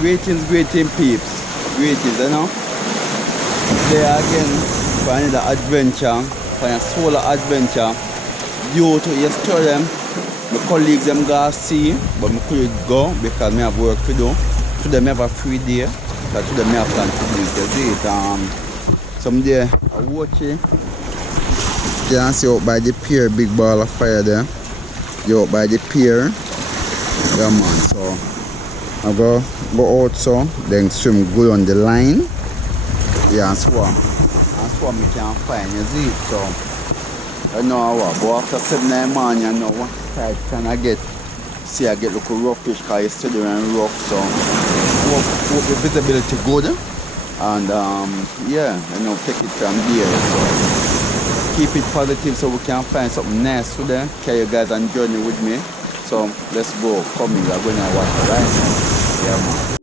Greetings peeps. Greetings, you know. Today again for another adventure, for a solo adventure. Due to yesterday, my colleagues them go see, but I couldn't go because I have work to do. Today I have a free day, but today I have plan to do it. You see it. Someday I watch it. You can see out by the pier, big ball of fire there. You out by the pier. Yeah man, so I go out so, then swim good on the line. Yeah, and swim you can find, you see. So I know what, but after 7 in the morning, I know what type can I get. See, I get little rough fish because it's still doing rough, so hope the visibility good. And yeah, you know, take it from there. So keep it positive so we can find something nice today. Carry you guys on journey with me. So let's go. Come in, we're going to watch the line. Yeah, man.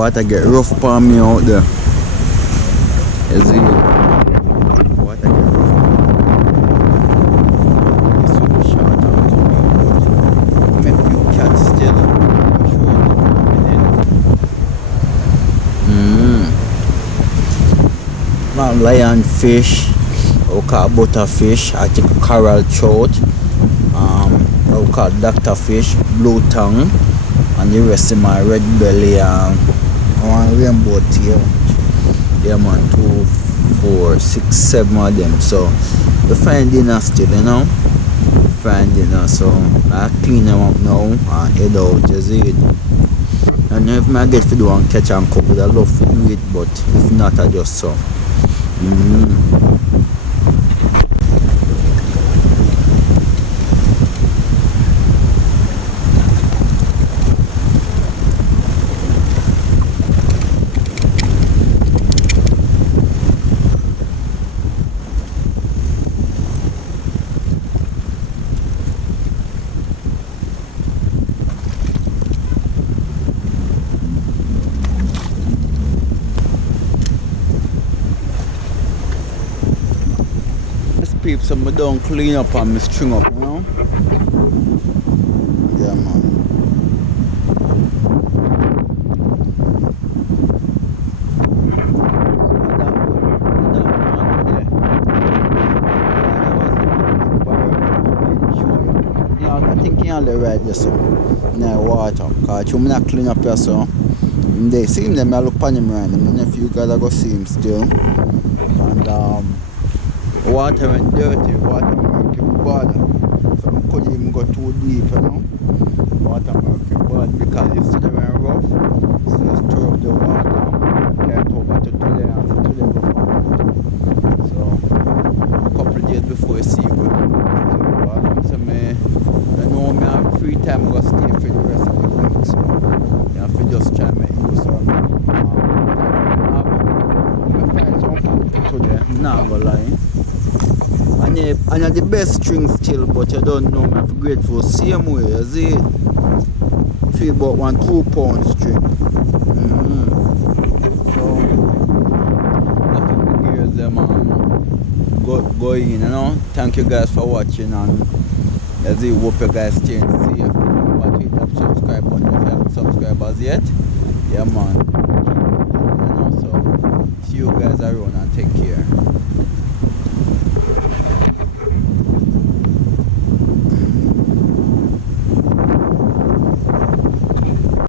water get rough upon me out there. You see? Water get rough. This will be short and coming, but make few catch still. For sure. Lionfish, we call butterfish, I think coral trout, we call doctor fish, blue tongue, and the rest of my red belly and one rainbow tail. Yeah man, 2, 4, 6, 7 of them. So we find dinner still, you know. Find dinner, so I clean them up now and head out, you see it. And if I get to do and catch and cook, I love to do it, but if not, I just so. Peeps, and I don't clean up and I string up, you know? Yeah, man. I think you only ride this in the water, because you're not clean up here, so they see him, I look on him right now. I don't know if you guys are going to see him still. And water went dirty, water murky bad. So I couldn't even go too deep, you know. Water murky bad because you see them went rough. So you stir up the water, get over to today and today go forward. So a couple of days before you see you go to water. So I know I have free time to stay for the rest of the week. So I have to just try my use of I find some food today, I'm not gonna lie. And the best string still, but you don't know, I'm grateful. Same way, you see it? Feel about 1-2 pound string. So, after the gears, them go in, you know. Thank you guys for watching, and you see, hope you guys stay safe. Remember to hit that subscribe button if you haven't subscribed as yet. Yeah, man. You know, so, see you guys around and take care.